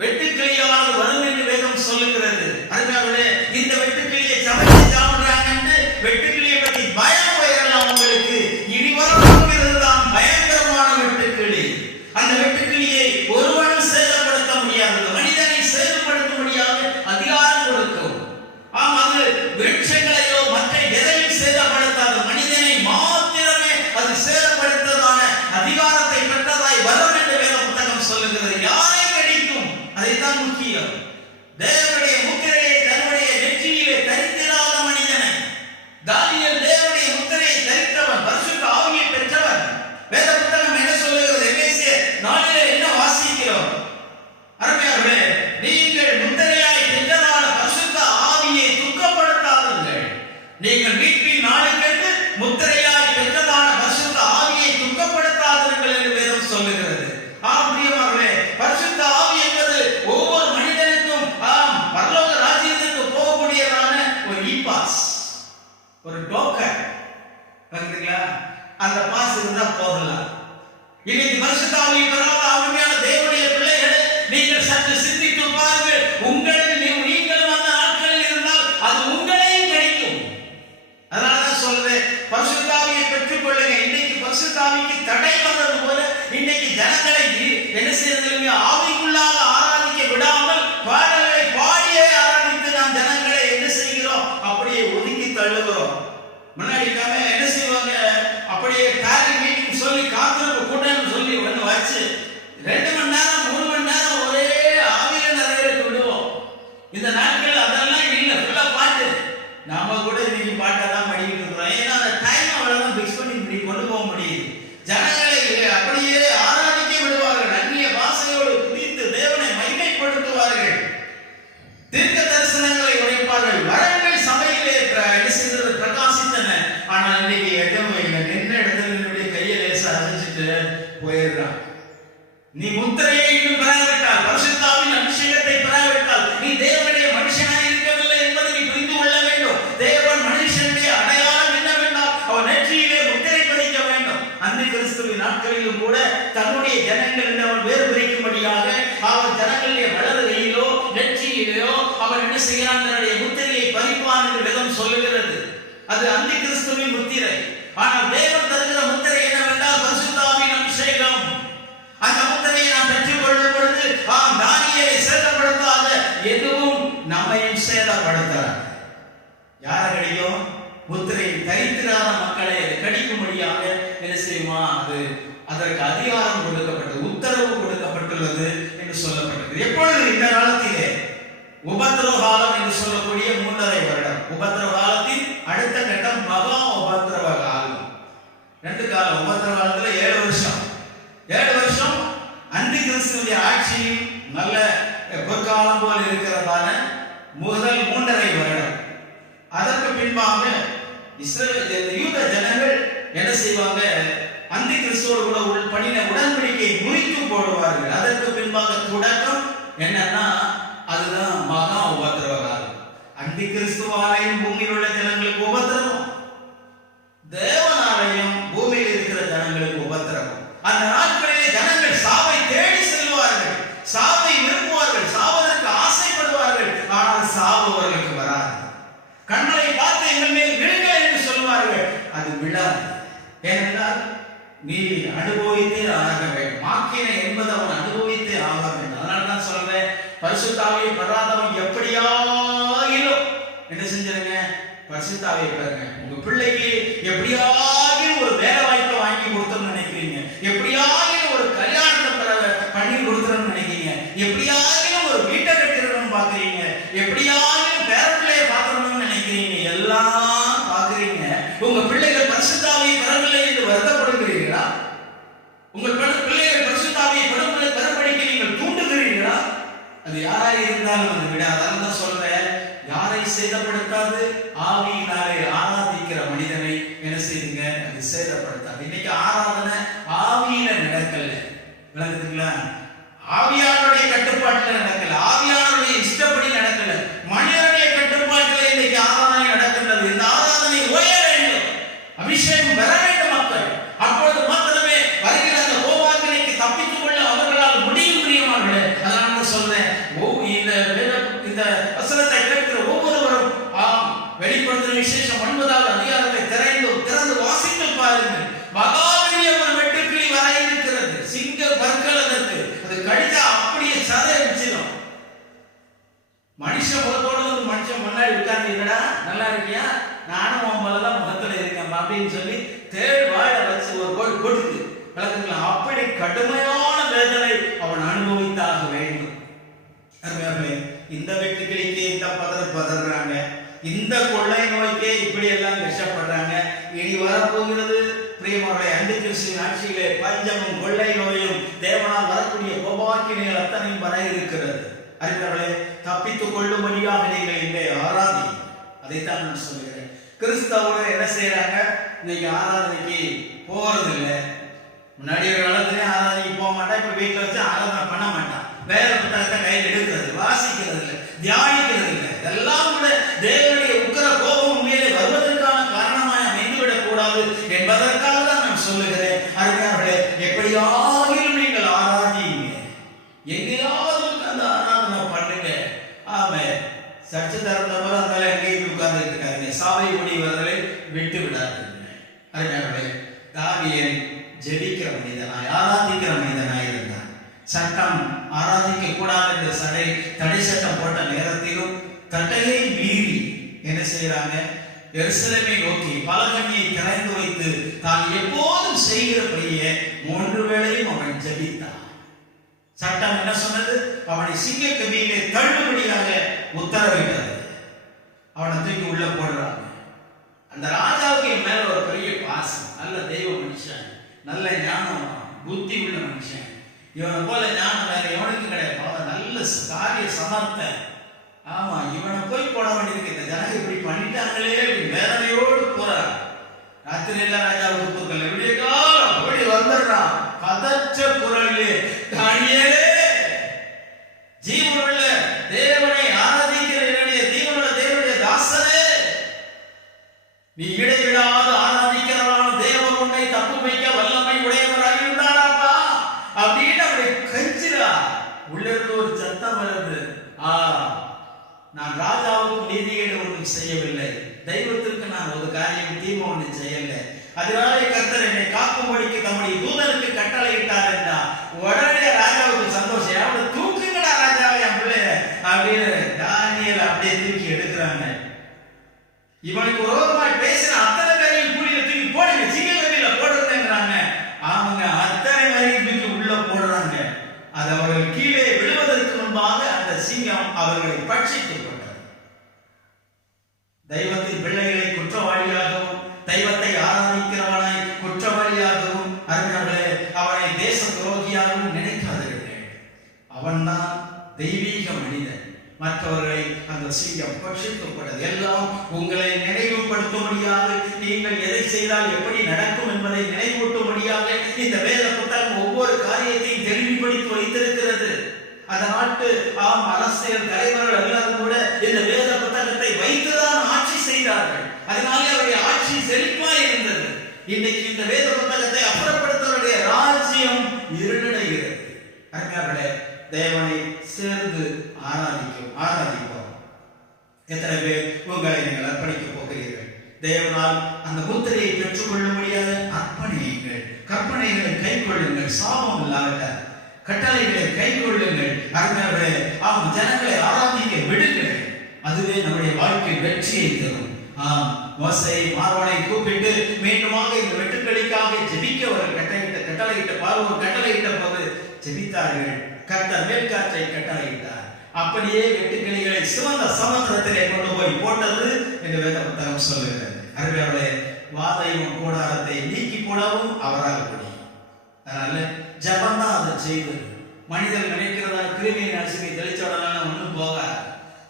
வெட்டுக்கிளியானது வரும் என்று வேதம் சொல்லுகிறது. அறிஞர்களே, இந்த வெட்டுக்கிளியை சமைச்சு சாப்பிடுறாங்க என்று வெட்டுக்கிளியை பற்றி பயம் வரலாம் உங்களுக்கு. இனி வரப்போகிறது தான் பயங்கரமான வெட்டுக்கிளி. அந்த வெட்டுக்கிளியை ஒருவனும் சேதப்படுத்த முடியாது, மனிதனை சேதப்படுத்த முடியாது அதிகாரம் கொடுக்கும். அது விருட்சங்களையோ மற்ற எதையும் சேதப்படுத்தாது, மனிதனை மாத்திரமே அது சேதப்படுத்ததான அதிகாரத்தை பெற்றதாய் வரும் என்று வேத புத்தகம் சொல்லுகிறது. யாரை கடிக்கும், அதைத்தான் முக்கியம். தேவனுடைய முத்திரையை தன்னுடைய நெற்றியிலே தரித்திராத மனிதனை, தானியேல் தேவனுடைய முத்திரையை தரித்தவன், பரிசுத்த ஆவியை பெற்றவன். வேத புத்தகம் என்ன சொல்லுகிறது? எபேசியர் 4 என்ன வாசிக்கிறோம்? அருமையானவர்களே, நீங்கள் முத்திரையாய் பெற்றதான பரிசுத்த ஆவியை துக்கப்படுத்தாதீர்கள். நீங்கள் வீட்டில் நாளுக்கென்று முத்திரையாய் பெற்றதான பரிசுத்த ஆவியை துக்கப்படுத்தாதீர்கள் என்று வேதம் சொல்லுகிறது. பிரியமானவர்களே, பரிசுத்த ஆவி என்பது ஒவ்வொரு மனிதனுக்கும் பரலோக ராஜ்யத்திற்கு போகக்கூடியதான ஒரு இபாஸ், ஒரு டோக்கன். இல்லைங்களா? அந்த பாஸ் இருந்தா போகலாம். இன்னைக்கு பரிசுத்த ஆவியை பெறாத அருமையான தேவனுடைய பிள்ளைகளே, நீங்கள் சற்று சிந்தித்து பாருங்கள். நீங்களும் அந்த நாட்களில் இருந்தால் அது உங்களையும் கிடைக்கும். அதனாலதான் சொல்றேன், பரிசுத்த ஆவியை பெற்றுக் கொள்ளுங்க. இன்னைக்கு பரிசுத்த ஆவிக்கு தடை வந்தது போல இன்னைக்கு ஜனங்களை என்ன செய்யறது? ஆவிக்குள்ளாக ஆராதிக்க விடாமல் பாடல்களை பாடியே ஆராதித்து நாம் ஜனங்களை என்ன செய்கிறோம்? அப்படியே ஒதுக்கி தள்ளுகிறோம். முன்னாடி என்ன செய்வாங்க? அப்படியே பேரண்ட் மீட்டிங் சொல்லி காத்திருப்பு கூட்டம் சொல்லி ஒண்ணு வச்சு 2 மணி நேரம் 3 மணி நேரம் ஒரே ஆவியில நிறைவேற்றி விடுவோம். இந்த நாட்கள் அதெல்லாம் இல்லை, ஃபுல்லா பாட்டு. நாம கூட இன்னைக்கு பாட்டெல்லாம் படிக்கிட்டு இருக்கிறோம். ஏன்னா அந்த டைம் அவ்வளவுதான் பிக்ஸ் பண்ணி இப்படி கொண்டு போக முடியுது. ஜனங்களை அப்படியே ஆராதிக்க விடுவார்கள். அந்நிய பாஷையோடு துதித்து தேவனை மகிமைப்படுத்துவார்கள். தீர்க்க தரிசனங்களை உரைப்பார்கள். வரங்கள் சபையிலே பிரகாசித்தன. ஆனால் இன்னைக்கு எதுவும் இல்லை. நின்ன இடத்துல என்னுடைய கையை லேசா அரைச்சிட்டு போயிடுறான். நீ முத்திரையை இன்னும் பெறாவிட்டால், பரிசுத்த ஆவியின் அபிஷேகத்தை பெறாவிட்டால் நீ தேவனுடைய மனுஷனாய் இருக்கவில்லை என்பதை நீ புரிந்து கொள்ள வேண்டும். தேவன் மனுஷனுடைய அடையாளம் என்னவென்றால் அவன் நெற்றியிலே முத்திரை பதிக்க வேண்டும். அந்த கிறிஸ்துவின் நாட்களிலும் கூட தன்னுடைய ஜனங்கள் அவன் வேறு பிரிக்கும்படியாக அவன் ஜனங்களுடைய வலதுகையிலோ நெற்றியிலோ அவன் என்ன செய்கிறான்? தன்னுடைய முத்திரையை பறிப்பான் என்று வேதம் சொல்லுகிறது. அது அந்த கிறிஸ்துவின் முத்திரை. ஆனால் தேவன் தருகிற முத்திரை என்னவென்றால் பரிசுத்த ஆவியின் அபிஷேகம். அந்த முத்திரையை நாம் பெற்றுக் கொள்ளும் பொழுது தானியேலை சேதப்படுத்தாத எதுவும் நம்மையும் சேதப்படுத்தாது. யார கடிக்கும்? முத்திரை தரித்திராத மக்களை கடிக்கும்படியாக என்ன செய்யுமா? அதற்கு அதிகாரம் கொடுக்கப்பட்டது, உத்தரவு கொடுக்கப்பட்டுள்ளது என்று சொல்லப்பட்டது. எப்பொழுது? இந்த காலத்திலே உபத்திரவ காலம் என்று சொல்லக்கூடிய 3.5 வருடம். உபத்திரவ காலத்தின் அடுத்த கட்டம் மகா உபத்திரவ காலம். 2 காலம். உபத்திரவ காலத்துல 7 வருஷம். 7 வருஷம் அந்தி கிறிஸ்துவின் ஆட்சியும் நல்ல பொற்காலம் போல் இருக்கிறதான முதல் 3.5 வருடம். அதற்கு பின்பாக யூத ஜனங்கள் என்ன செய்வாங்க? அந்தி கிறிஸ்துவோடு கூட பண்ணின உடன்படிக்கை முறித்து போடுவார்கள். அதற்கு பின்பாக தொடக்கம் என்னன்னா அதுதான் மகா உபத்திரவ காலம். அந்தி கிறிஸ்துவாலயம் பூமியில் உள்ள ஜனங்களுக்கு உபத்திரவம், தேவனாலயம் பூமியில் இருக்கிற ஜனங்களுக்கு உபத்திரவம். அந்த நாட்களிலே ஜனங்கள் சாவை தேடி செல்வார்கள், சாவை விரும்புவார்கள், சாவதற்கு ஆசைப்படுவார்கள். ஆனால் சாவு அவர்களுக்கு வராது. கண்களை பார்த்து எங்கள் மேல் விழுங்க என்று சொல்வார்கள். அது விழாது. ஏனென்றால் நீ அனுபவித்தே ஆக வேண்டும். மாக்கினை என்பது அவன் அனுபவித்தே ஆக வேண்டும். அதனால தான் சொல்றேன், பரிசுத்த ஆவியை பெறாதவன் எப்படியாகிலும் என்ன செஞ்சிருங்க? பரிசுத்த ஆவியை பெறுங்க. உங்க பிள்ளைக்கு எப்படியாகிலும் ஒரு வேலை வாய்ப்பை வாங்கி கொடுத்தோம்னு நினைக்கிறீங்க, எப்படியாகிலும் ஒரு கல்யாணத்தை பண்ணி கொடுத்துறோம்னு நினைக்கிறீங்க, எப்படியாகிலும் ஒரு வீட்டை கட்டிடணும்னு பாக்குறீங்க, எப்படியாகிலும் பேரப்பிள்ளையை பார்க்கணும்னு நினைக்கிறீங்க, எல்லாம் பாக்குறீங்க. உங்க பிள்ளைகள் பரிசுத்த ஆவியை பெறவில்லை என்று வருத்தப்படுகிறீர்களா? உங்கள் பிள்ளைகள் பரிசுத்த ஆவியை பெறும்படிக்கு நீங்கள் தூண்டுகிறீர்களா? அது யாராக இருந்தாலும் அது விட. அதனால தான் சொல்றேன், யாரை சேதப்படுத்தாது? ஆவியினாலே ஆராதிக்கிற மனிதனை என்ன செய்யுங்க? அது சேதப்படுத்தாது. இன்னைக்கு ஆராதனை ஆவியில நடக்கல, விளங்குதுங்களா? ஆவியானுடைய கட்டுப்பாட்டில் நடக்கல, ஆவியானுடைய இஷ்டப்படி நடக்கல, மனிதனுடைய கட்டுப்பாட்டில் இன்னைக்கு ஆராதனை நடக்கின்றது. இந்த ஆராதனை ஓய வேண்டும், அபிஷேகம் பெற வேண்டும் மக்கள். அப்பொழுது மாத்திரமே வருகிற அந்த கோபாக்கினைக்கு தப்பித்துக் கொள்ள அவர்களால் முடியும். பிரியமானவர்களே, அதனால சொல்றேன், இந்த வசனத்தை கேட்கிற ஒவ்வொருவரும் வெளிப்படுத்தும் விசேஷம் 9வது அதிகாரத்தை திறந்து வாசித்து பாருங்கள். மகாபெரிய ஒரு வெட்டுக்கிளி வர இருக்கிறது. சிங்க பற்கள் அதற்கு அது கடிச்சா அப்படியே சதை வச்சிடும். மனுஷன் முகத்தோடு வந்து மனுஷன் முன்னாடி உட்கார்ந்து, இல்லடா நல்லா இருக்கியா, நானும் உன் மேலதான் முகத்துல இருக்கேன் அப்படின்னு சொல்லி தேடு வாழ வச்சு ஒரு கோடு கொடுத்து விளக்குங்களா? அப்படி கடுமையான வேதனை அவன் அனுபவித்தாக வேண்டும். இந்த வெட்டுக்கிளிக்கு இந்த பதறாங்க, இந்த கொள்ளை நோய்க்கே இப்படி எல்லாம் கஷ்டப்படுறாங்க. இனி வரப்போகிறது பிரியமானவர்களே, அந்தி கிறிஸ்துவின் ஆட்சியிலே பஞ்சமும் கொள்ளை நோயும் தேவனால் வரக்கூடிய கோபாக்கினைகள் அத்தனையும் வர இருக்கிறது. அறிஞர்களே, தப்பித்துக் கொள்ளும்படியாக நீங்கள் இங்கே ஆராதி. அதைத்தான் நான் சொல்லுகிறேன். கிறிஸ்தவர்கள் என்ன செய்யறாங்க? இன்னைக்கு ஆராதனைக்கு போறது இல்லை. முன்னாடி ஒரு காலத்திலே ஆராதனைக்கு போக மாட்டான், இப்ப வீட்டுல வச்சு ஆராதனை பண்ண மாட்டான். வேற புத்தகத்தை கையில் எடுக்கிறது, வாசிக்கிறது இல்லை, தியானிக்கிறது இல்லை. இதெல்லாம் கூட தேவனுடைய உக்கிர கோபம் மேலே வருவதற்கான காரணமாக அமைந்துவிடக் கூடாது என்பதை சர்ச்சை திறந்தவரை அதனால எங்கேயும் உட்கார்ந்துட்டு இருக்காங்க. சாவை முடிவர்களை விட்டு விடாதீங்க. அதனால தாவீது ஜெபிக்கிற மனிதனாய் ஆராதிக்கிற மனிதனாய் இருந்தார். சட்டம் ஆராதிக்க கூடாது என்று தடை சட்டம் போட்ட நேரத்திலும் தட்டையை மீறி என்ன செய்யறாங்க? எருசலேமை நோக்கி பலகணியை திறந்து வைத்து தான் எப்போதும் செய்கிறபடியே 3 வேளையும் அவன் ஜெபித்தான். சட்டம் என்ன சொன்னது? அவனை சிங்க கபியிலே தள்ளுபடியாக உத்தரவிட்டது. அவனை தூக்கி உள்ள போடுறாங்க. அந்த ராஜாவுக்கு என் மேல ஒரு பெரிய பாசம். நல்ல தெய்வ மனுஷன், நல்ல ஞானம், புத்தி உள்ள மனுஷன். இவனை போல ஞானம் வேற எவனுக்கு கிடையாது. நல்ல காரிய சமர்த்த. ஆமா, இவனை போய் போட வேண்டியிருக்கு. இந்த ஜனங்க இப்படி பண்ணிட்டாங்களே வேதனையோடு போறான். ராத்திரி எல்லாம் ராஜாவுக்கு தூக்கல. விடிய காலம் ஓடி வந்துடுறான். பதற்ற குரலிலே, தானியேலே, ஜீவனுள்ள தேவனை ஆராதிக்கிற என்னுடைய ஜீவனுள்ள தேவனுடைய தாசனே, நீ இடைவிடாது ஆராதிக்கிறவரான தேவன் உன்னை தப்பு வைக்க வல்லமை உடையவராக இருந்தாராப்பா அப்படின்னு அவரை கஞ்சிரா. உள்ள இருந்து ஒரு சத்தம் வருது. நான் ராஜாவுக்கு நீதிகேடு ஒன்றும் செய்யவில்லை, தெய்வத்திற்கு நான் ஒரு காரியம் தீமை ஒன்று செய்யல, அதனால கர்த்தர் என்னை காக்கும்படிக்கு தம்முடைய தூதனுக்கு கட்டளை இட்டார் என்றா. உடனே ராஜாவுக்கு சந்தோஷம். அவனை தூக்குங்கடா ராஜாவை, என் பிள்ளைய அப்படின்னு தானியேல் அப்படியே தூக்கி எடுக்கிறாங்க. இவனுக்கு விரோதமாய் பேசின அத்தனை பேரையும் கூலியில தூக்கி போடுங்க, சிங்கக்கபியில போடுறேங்கிறாங்க. அவங்க அத்தனை பேரையும் தூக்கி உள்ள போடுறாங்க. அது அவர்கள் கீழே விழுவதற்கு முன்பாக அந்த சிங்கம் அவர்களை பட்சித்து கொண்டது. தெய்வத்தின் பிள்ளைகளை குற்றவாளியாகவும் தெய்வத்தை ஆராதிக்கிறவனை குற்றவாளியாகவும் அறிஞர்களே அவனை தேச துரோகியாகவும் நினைக்காதீர்கள். அவன்தான் தெய்வீக மனிதன். மற்றவர்களை அந்த சிங்கம் பட்சிக்கப்பட்டது. எல்லாம் உங்களை நினைவுபடுத்தும்படியாக, நீங்கள் எதை செய்தால் எப்படி நடக்கும் என்பதை நினைவூட்டும்படியாக இந்த வேத புத்தகம் ஒவ்வொரு காரியத்தையும் தெளிவுபடுத்தி வைத்திருக்கிறது. அந்த நாட்டு அரசியல் தலைவர்கள் எல்லாரும் கூட இந்த வேத புத்தகத்தை வைத்துதான் ஆட்சி செய்தார்கள். அதனாலே அவருடைய ஆட்சி செழிப்பாய் இருந்தது. இன்னைக்கு இந்த வேத புத்தகத்தை அப்புறப்படுத்தவருடைய ராஜ்யம் இருளடைகிறது. அருமையார்களே, தேவனை சேர்ந்து ஆராதிப்போம். எத்தனை பேர் உங்களை நீங்கள் அர்ப்பணிக்க போகிறீர்கள்? தேவனால் அந்த முத்திரையை பெற்றுக்கொள்ள முடியாத அர்ப்பணியுங்கள். கற்பனைகளை கை கொள்ளுங்கள். சாபம் இல்லாத கட்டளைகளை கை கொள்ளுங்கள். அருமையார்களே, ஜனங்களை ஆராதிக்க விடுங்கள். அதுவே நம்முடைய வாழ்க்கை வெற்றியை தரும். மோசேயை மார்வானை கூப்பிட்டு மீண்டுமாக இந்த வெட்டுக்களுக்காக ஜெபிக்க ஒரு கட்டளையிட்ட பார்வோர் கட்டளையிட்ட போது ஜெபித்தார்கள். கர்த்தர் மேற்காற்றை கட்டளையிட்டார். அப்படியே வெட்டுக்கிளிகளை சிவந்த சமுத்திரத்திலே கொண்டு போய் போட்டது என்று வேத புத்தகம் சொல்லுகிறது. அருமையார்களே, வாதையும் கூடாரத்தை நீக்கி போடவும் அவரால் முடியும். அதனால ஜபம் தான் அதை செய்தது. மனிதன் நினைக்கிறதா கிருமி நாசினி தெளிச்சோடனால ஒன்றும் போகாது.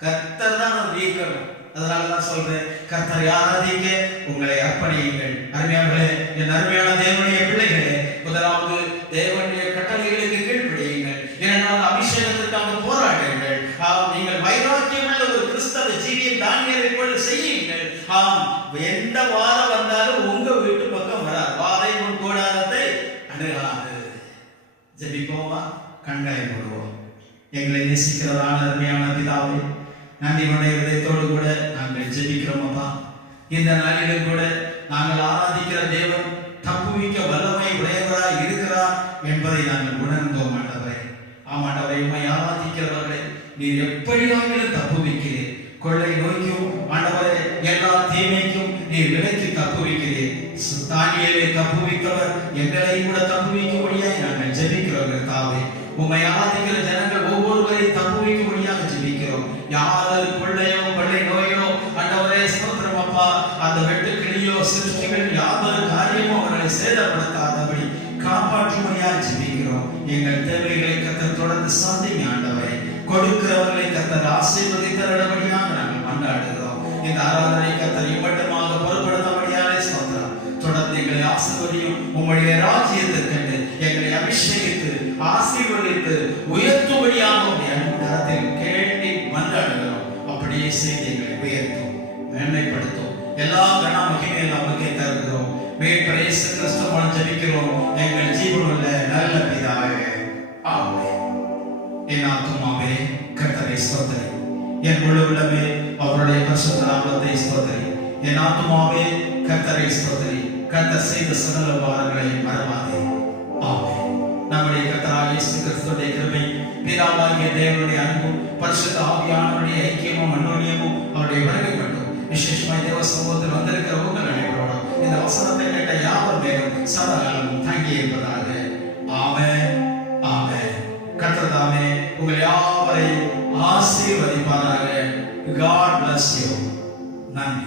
கர்த்தர் தான் அதை நீக்கணும். அதனாலதான் சொல்றேன், கர்த்தரை ஆராதிக்க உங்களை அர்ப்பணியுங்கள். அருமையார்களே, என் அருமையான தேவனுடைய பிள்ளைகளே, முதலாவது தேவனுடைய கட்டளைகளுக்கு கீழ்ப்படியுங்கள். இரண்டாவது அபிஷேகத்திற்காக போராடுங்கள். நீங்கள் வைராக்கியம் உள்ள ஒரு கிறிஸ்தவ ஜீவியம் தானியேலை போல செய்யுங்கள். எந்த வாரம் வந்தாலும் உங்க வீட்டு பக்கம் வராது. வாதை உன் கூடாரத்தை அணுகாது. ஜெபிப்போமா? கண்களை மூடுவோம். எங்களை நேசிக்கிறதான அருமையான பிதாவே, நன்றியுடைய இதயத்தோடு கூட நாங்கள் ஜெபிக்கிறோம். அப்பா, இந்த நாளிலும் கூட நாங்கள் ஆராதிக்கிற தேவன் தப்புவிக்க வல்லமை உடையவராய் இருக்கிறார் என்பதை நாங்கள் உணர்ந்தோம். ஆண்டவரே, ஆமாண்டவரை, உம்மை ஆராதிக்கிறவர்களை நீர் எப்படியாவது தப்புவிக்கிறீர். கொள்ளை நோய்க்கும் ஆண்டவரே எல்லா தீமைக்கும் நீர் விலக்கி தப்புவிக்கிறீர். தானியேலை தப்புவித்தவர் எங்களை கூட தப்புவிக்கும்படியாய் நாங்கள் ஜெபிக்கிறோம். தாவே, உம்மை ஆராதிக்கிற ஜனங்கள் ஒவ்வொருவரையும் தப்புவிக்கும்படியாக ஜெபிக்கிறோம். யாரு கொள்ளையோ கொள்ளை நோயோ ஆண்டவரே ஸ்தோத்திரம் அப்பா, அந்த வெட்டுக்கிளியோ சிருஷ்டிகள் யாதொரு காரியமோ அவர்களை சேதப்படுத்தாதபடி காப்பாற்றும்படியாக ஜெபிக்கிறோம். எங்கள் தேவைகளை கர்த்தர் தொடர்ந்து சந்திங்க. ஆண்டவரே, கொடுக்கிறவர்களை கர்த்தர் ஆசீர்வதித்தருடையபடியாக நாங்கள் கொண்டாடுகிறோம். இந்த ஆராதனை கர்த்தர் இம்மட்டமாக பொறுப்படுத்தபடியாலே ஸ்தோத்திரம். தொடர்ந்து எங்களை ஆசீர்வதியும். உம்முடைய ராஜ்யத்திற்கென்று எங்களை அபிஷேகித்து ஆசீர்வதித்து உயர்த்தும்படியாக உம்முடைய அன்புதரத்தில் கேள்வி மன்றாடுகிறோம். அப்படியே செய்து எங்களை உயர்த்தும், மேன்மைப்படுத்தும். எல்லா கன மகிமை நமக்கே தருகிறோம். மேற்பர் இயேசு கிறிஸ்துவால் ஜெபிக்கிறோம் எங்கள் ஜீவனுள்ள நல்ல பிதாவே, ஆமென். என் ஆத்துமாவே கர்த்தரை ஸ்தோத்திரி, என் முழு உள்ளமே அவருடைய பரிசுத்த நாமத்தை ஸ்தோத்திரி. என் ஆத்துமாவே கர்த்தரை ஸ்தோத்திரி. கர்த்தர் செய்த சகல உபகாரங்களை மறவாதே. ஆமென். நம்முடைய கர்த்தராகிய இயேசு கிறிஸ்துவின் கிருபை, பிதாவாகிய தேவனுடைய அன்பும் பரிசுத்த ஆவியானவருடைய ஐக்கியமும் அன்யோன்யமும் அவருடைய வருகை மட்டும் விசேஷமாய் தேவ சமூகத்தில் வந்திருக்கிற உங்கள் அனைவரோடும் இந்த வசனத்தை கேட்ட யாவர் மேலும் சதாகாலமும் தங்கி இருப்பதாக. ஆமென். ஆமென். கர்த்தர் தாமே உங்கள் யாவரையும் ஆசீர்வதிப்பாராக. God bless you. நன்றி.